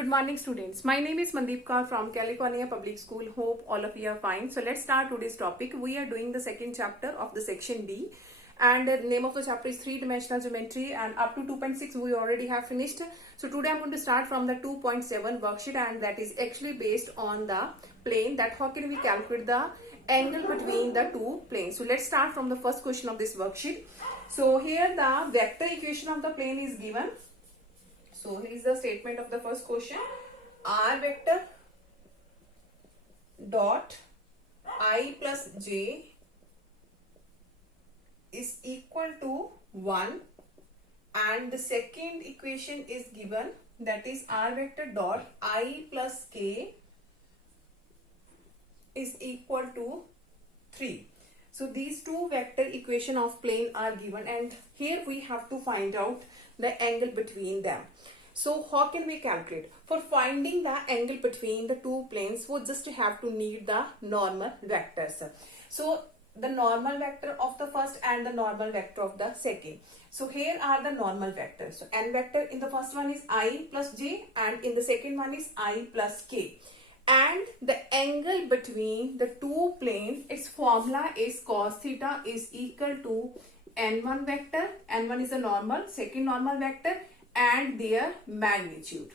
Good morning students. My name is Mandeep Kaur from California Public School. Hope all of you are fine. So let's start today's topic. We are doing the second chapter of the section D and the name of the chapter is three-dimensional geometry and up to 2.6 we already have finished. So today I'm going to start from the 2.7 worksheet and that is actually based on the plane that how can we calculate the angle between the two planes. So let's start from the first question of this worksheet. So here the vector equation of the plane is given. So here is the statement of the first question. R vector dot I plus j is equal to 1 and the second equation is given, that is R vector dot I plus k is equal to 3. So these two vector equation of plane are given and here we have to find out the angle between them. So how can we calculate? For finding the angle between the two planes, we just have to need the normal vectors. So the normal vector of the first and the normal vector of the second. So here are the normal vectors. So n vector in the first one is I plus j and in the second one is I plus k. And the angle between the two planes, its formula is cos theta is equal to n1 vector, n1 is the normal, second normal vector and their magnitude.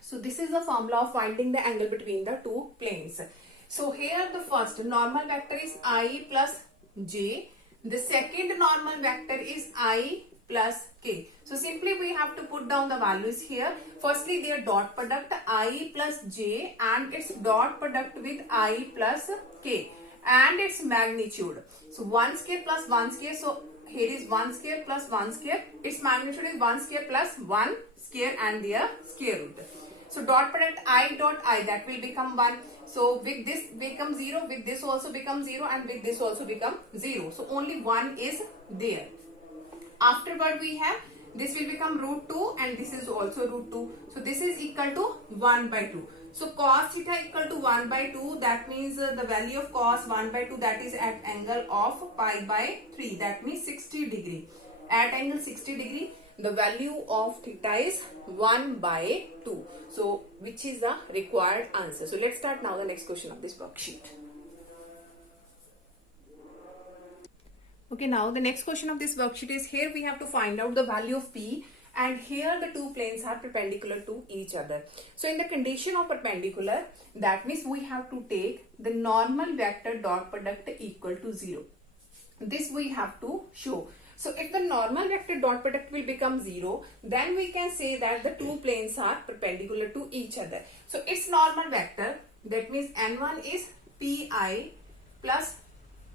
So this is the formula of finding the angle between the two planes. So here the first normal vector is I plus j, the second normal vector is I plus k. So simply we have to put down the values here. Firstly their dot product I plus j and its dot product with I plus k and its magnitude. So 1 square plus 1 square, so here is 1 square plus 1 square, its magnitude is 1 square plus 1 square and their square root. So dot product I dot I, that will become 1. So with this become 0, with this also become 0 and with this also become 0. So only 1 is there. Afterward we have this will become root 2 and this is also root 2. So this is equal to 1 by 2. So cos theta equal to 1 by 2, that means the value of cos 1 by 2, that is at angle of pi by 3, that means 60 degree. At angle 60 degree, the value of theta is 1 by 2. So which is the required answer. So let's start now the next question of this worksheet. Okay, now the next question of this worksheet is here we have to find out the value of P and here the two planes are perpendicular to each other. So in the condition of perpendicular, that means we have to take the normal vector dot product equal to 0. This we have to show. So if the normal vector dot product will become 0, then we can say that the two planes are perpendicular to each other. So its normal vector, that means n1 is pi plus,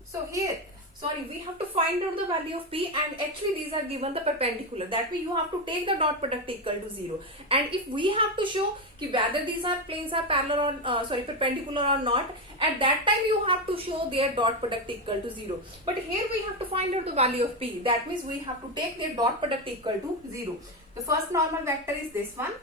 so here sorry, we have to find out the value of P and actually these are given the perpendicular. That means you have to take the dot product equal to 0. And if we have to show whether these are planes are parallel or perpendicular or not, at that time you have to show their dot product equal to 0. But here we have to find out the value of P. That means we have to take their dot product equal to 0. The first normal vector is this one.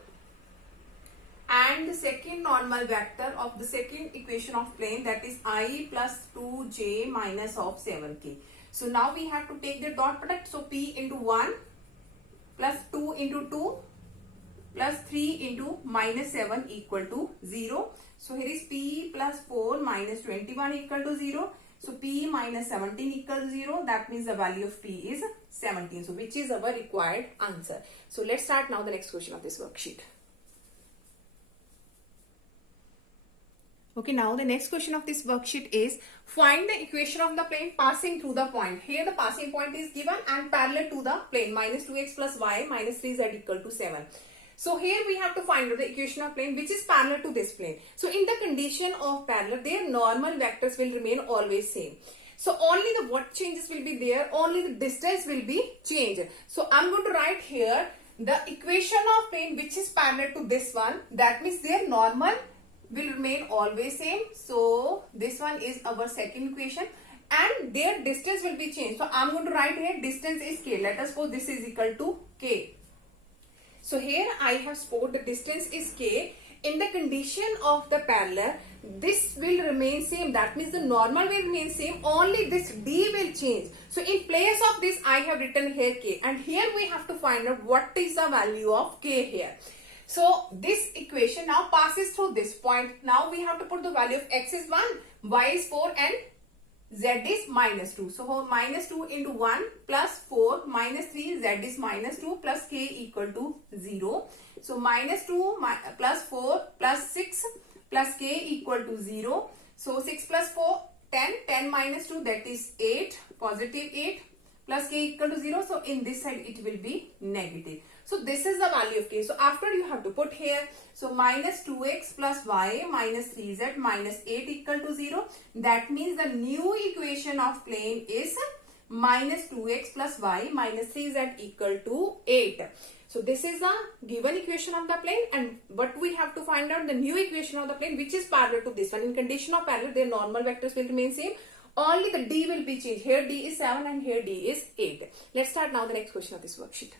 And the second normal vector of the second equation of plane, that is I plus 2j minus of 7k. So now we have to take the dot product. So P into 1 plus 2 into 2 plus 3 into minus 7 equal to 0. So here is P plus 4 minus 21 equal to 0. So P minus 17 equals to 0. That means the value of P is 17. So which is our required answer. So let's start now the next question of this worksheet. Okay, now the next question of this worksheet is find the equation of the plane passing through the point. Here the passing point is given and parallel to the plane minus 2x plus y minus 3z equal to 7. So here we have to find out the equation of plane which is parallel to this plane. So in the condition of parallel, their normal vectors will remain always same. So only the what changes will be there, only the distance will be changed. So I'm going to write here the equation of plane which is parallel to this one, that means their normal will remain always same. So this one is our second equation and their distance will be changed. So I'm going to write here distance is k. Let us suppose this is equal to k. So here I have suppose the distance is k. In the condition of the parallel, this will remain same. That means the normal will remain same. Only this d will change. So in place of this I have written here k and here we have to find out what is the value of k here. So this equation now passes through this point. Now we have to put the value of x is 1, y is 4 and z is minus 2. So minus 2 into 1 plus 4 minus 3, z is minus 2 plus k equal to 0. So minus 2 plus 4 plus 6 plus k equal to 0. So 6 plus 4, 10, 10 minus 2 that is 8, positive 8 plus k equal to 0. So in this side it will be negative. So this is the value of k. So after you have to put here, so minus 2x plus y minus 3z minus 8 equal to 0. That means the new equation of plane is minus 2x plus y minus 3z equal to 8. So this is the given equation of the plane, and what we have to find out the new equation of the plane which is parallel to this one. In condition of parallel, their normal vectors will remain same. Only the d will be changed. Here d is 7 and here d is 8. Let's start now the next question of this worksheet.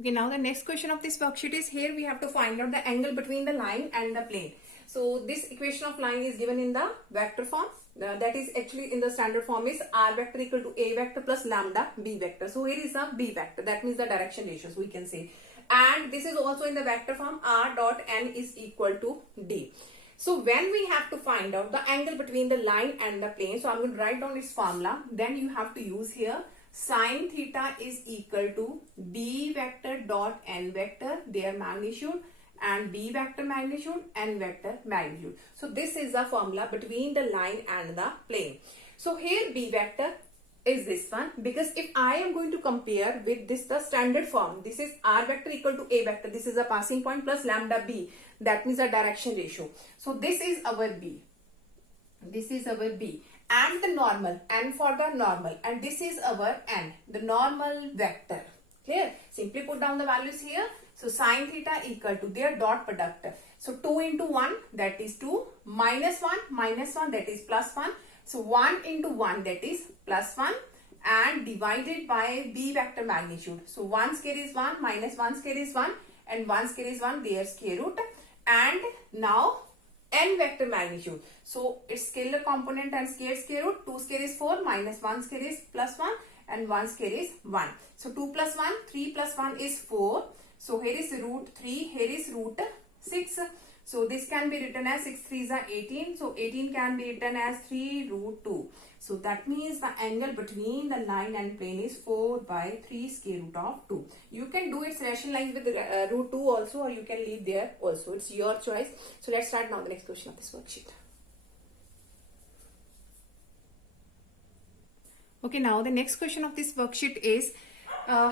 Okay, now the next question of this worksheet is, here we have to find out the angle between the line and the plane. So this equation of line is given in the vector form. That is actually in the standard form is r vector equal to a vector plus lambda b vector. So here is a b vector. That means the direction ratios we can say. And this is also in the vector form, r dot n is equal to d. So when we have to find out the angle between the line and the plane, so I'm going to write down its formula. Then you have to use here sine theta is equal to b vector dot n vector, their magnitude, and b vector magnitude, n vector magnitude. So this is the formula between the line and the plane. So here b vector is this one, because if I am going to compare with this the standard form, this is r vector equal to a vector, this is a passing point plus lambda b, that means a direction ratio. So this is our b, this is our b, and the normal, n for the normal, and this is our n, the normal vector. Clear? Simply put down the values here. So sine theta equal to their dot product. So 2 into 1 that is 2, minus 1 that is plus 1. So 1 into 1 that is plus 1, and divided by b vector magnitude. So 1 square is 1, minus 1 square is 1, and 1 square is 1, their square root. And now n vector magnitude. So its scalar component and square root. 2 square is 4, minus 1 square is plus 1, and 1 square is 1. So 2 plus 1, 3 plus 1 is 4. So here is root 3, here is root 6. So this can be written as 6 3s are 18. So 18 can be written as 3 root 2. So that means the angle between the line and plane is 4 by 3 square root of 2. You can do it rationalize with root 2 also, or you can leave there also. It's your choice. So let's start now the next question of this worksheet. Okay, now the next question of this worksheet is,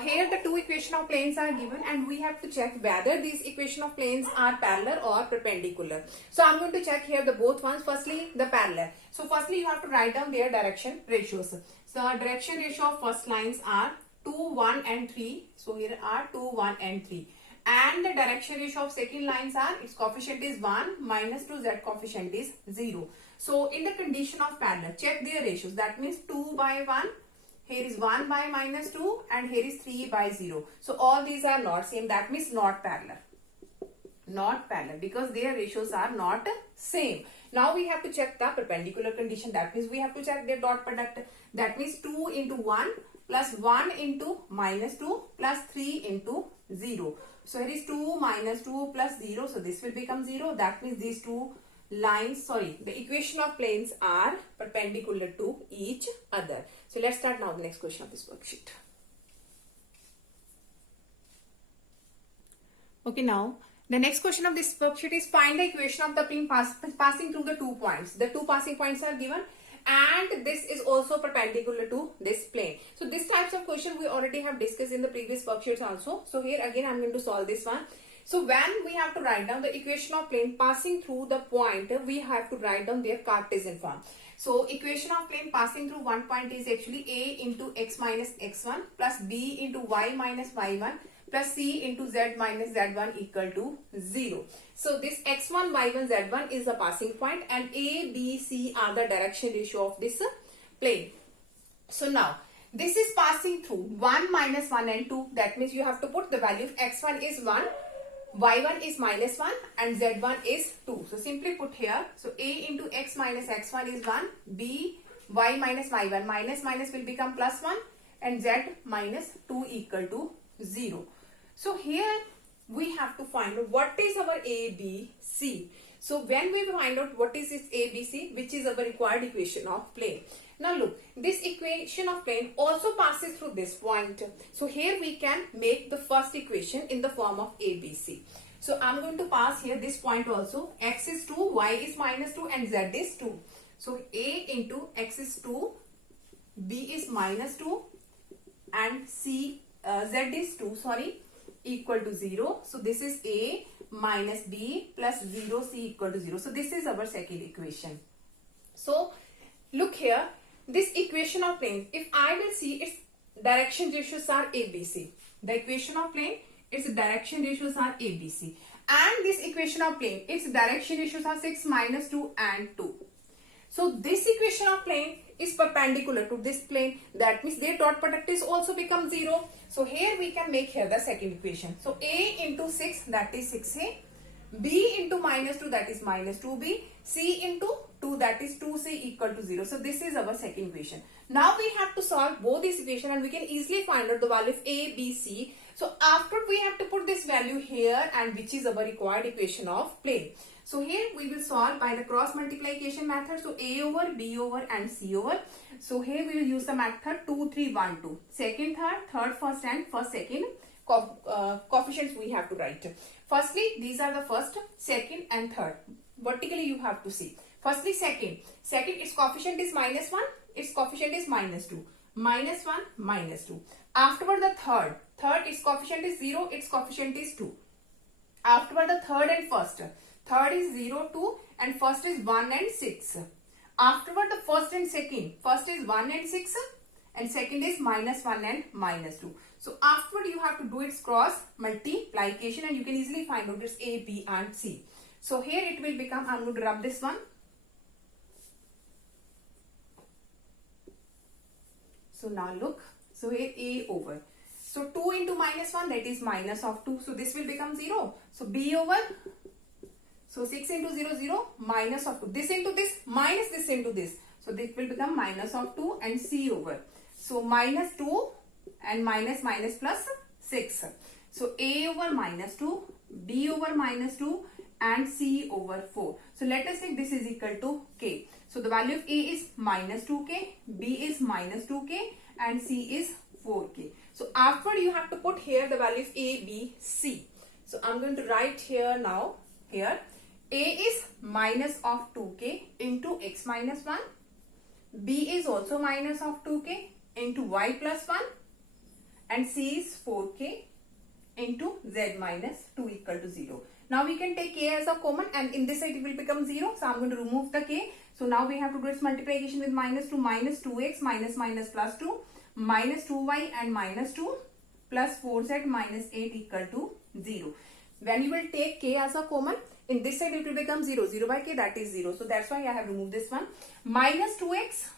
here the two equation of planes are given, and we have to check whether these equation of planes are parallel or perpendicular. So I'm going to check here the both ones. Firstly, the parallel. So firstly you have to write down their direction ratios. So our direction ratio of first lines are 2, 1 and 3. So here are 2, 1 and 3. And the direction ratio of second lines are, its coefficient is 1, minus 2, z coefficient is 0. So in the condition of parallel, check their ratios. That means 2 by 1. Here is 1 by minus 2, and here is 3 by 0. So all these are not same. That means not parallel. Not parallel, because their ratios are not same. Now we have to check the perpendicular condition. That means we have to check their dot product. That means 2 into 1 plus 1 into minus 2 plus 3 into 0. So here is 2 minus 2 plus 0. So this will become 0. That means these two lines, the equation of planes are perpendicular to each other. So let's start now the next question of this worksheet. Okay, now the next question of this worksheet is, find the equation of the plane passing through the 2 points. The 2 passing points are given, and this is also perpendicular to this plane. So this types of question we already have discussed in the previous worksheets also. So here again I'm going to solve this one. So when we have to write down the equation of plane passing through the point, we have to write down their Cartesian form. So equation of plane passing through one point is actually a into x minus x1 plus b into y minus y1 plus c into z minus z1 equal to 0. So this x1, y1, z1 is the passing point, and a, b, c are the direction ratio of this plane. So now this is passing through 1, minus 1 and 2. That means you have to put the value of x1 is 1, y1 is minus 1, and z1 is 2. So simply put here, so a into x minus x1 is 1, b, y minus y1, minus will become plus 1, and z minus 2 equal to 0. So here we have to find out what is our A, B, C. So when we find out what is this A, B, C, which is our required equation of plane. Now look, this equation of plane also passes through this point. So here we can make the first equation in the form of A, B, C. So I'm going to pass here this point also. X is 2, Y is minus 2 and Z is 2. So A into X is 2, B is minus 2 and Z is 2, equal to 0. So this is A minus B plus 0, C equal to 0. So this is our second equation. So look here, this equation of plane, if I will see its direction ratios are ABC. The equation of plane, its direction ratios are ABC. And this equation of plane, its direction ratios are 6, minus 2 and 2. So this equation of plane is perpendicular to this plane. That means their dot product is also become 0. So here we can make here the second equation. So A into 6, that is 6A. B into minus 2, that is minus 2B. C into 2, that is 2C equal to 0. So this is our second equation. Now we have to solve both these equations and we can easily find out the value of A, B, C. So after we have to put this value here and which is our required equation of plane. So here we will solve by the cross multiplication method. So A over, B over and C over. So here we will use the method 2, 3, 1, 2. Second, third, first and first, second coefficients we have to write. Firstly, these are the first, second and third. Vertically you have to see. Firstly, second. Second, its coefficient is minus 1. Its coefficient is minus 2. Minus 1, minus 2. Afterward the third. Third, its coefficient is 0. Its coefficient is 2. Afterward the third and first. Third is 0, 2 and first is 1 and 6. Afterward the first and second. First is 1 and 6 and second is minus 1 and minus 2. So afterward you have to do its cross multiplication and you can easily find out its A, B and C. So here it will become, I'm going to rub this one. So now look, so here A over. So 2 into minus 1, that is minus of 2. So this will become 0. So B over. So 6 into 0, 0, minus of 2. This into this, minus this into this. So this will become minus of 2 and C over. So minus 2 and minus plus 6. So A over minus 2, B over minus 2 and C over 4. So let us take this is equal to K. So the value of A is minus 2K, B is minus 2K and C is 4K. So after you have to put here the value of A, B, C. So I'm going to write here now, here. A is minus of 2K into X minus 1. B is also minus of 2K into Y plus 1. And C is 4K into Z minus 2 equal to 0. Now we can take K as a common and in this side it will become 0. So I'm going to remove the K. So now we have to do its multiplication with minus 2, minus 2X minus plus 2, minus 2Y and minus 2 plus 4Z minus 8 equal to 0. When you will take K as a common, in this side it will become 0. 0 by K, that is 0. So that's why I have removed this one. Minus 2X.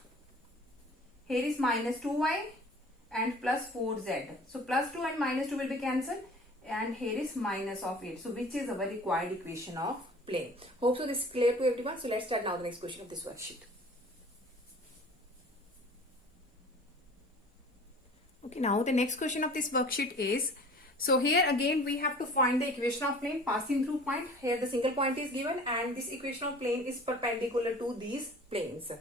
Here is minus 2Y and plus 4Z. So plus 2 and minus 2 will be cancelled. And here is minus of 8. So which is our required equation of plane. Hope so this is clear to everyone. So let's start now the next question of this worksheet. Okay, now the next question of this worksheet is, so here again we have to find the equation of plane passing through point. Here the single point is given and this equation of plane is perpendicular to these planes.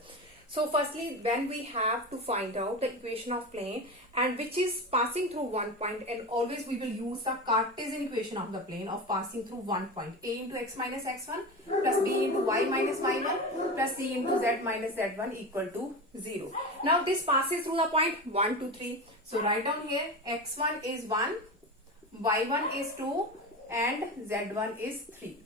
So firstly, when we have to find out the equation of plane and which is passing through one point, and always we will use the Cartesian equation of the plane of passing through one point. A into x minus x1 plus b into y minus y1 plus c into z minus z1 equal to 0. Now this passes through the point 1, 2, 3. So write down here x1 is 1, y1 is 2 and z1 is 3.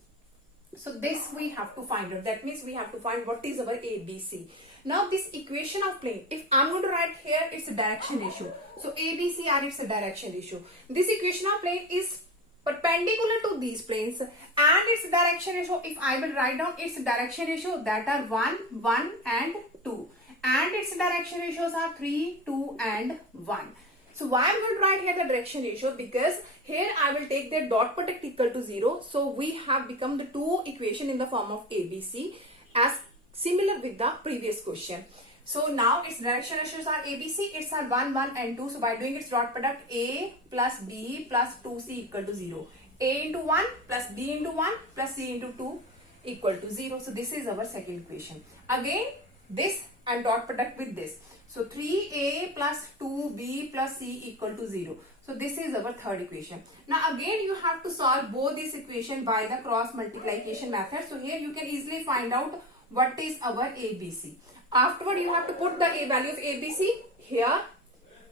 So this we have to find out. That means we have to find what is our ABC. Now this equation of plane, if I'm going to write here, it's a direction ratio. So ABC are its a direction ratio. This equation of plane is perpendicular to these planes and its direction ratio, if I will write down its direction ratio, that are 1, 1 and 2. And its direction ratios are 3, 2 and 1. So why I'm going to write here the direction ratio? Because here I will take the dot product equal to 0. So we have become the two equation in the form of ABC as similar with the previous question. So now its direction ratios are ABC. It's are 1, 1 and 2. So by doing its dot product, A plus B plus 2C equal to 0. A into 1 plus B into 1 plus C into 2 equal to 0. So this is our second equation. Again, this and dot product with this. So 3A plus 2B plus C equal to 0. So this is our third equation. Now again you have to solve both this equation by the cross multiplication method. So here you can easily find out what is our ABC. Afterward you have to put the value of ABC here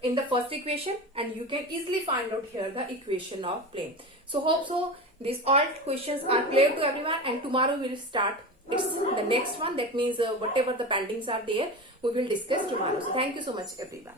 in the first equation, and you can easily find out here the equation of plane. So hope so these all questions are clear to everyone, and tomorrow we will start it's the next one. That means whatever the pendings are there, we will discuss tomorrow. So thank you so much everyone.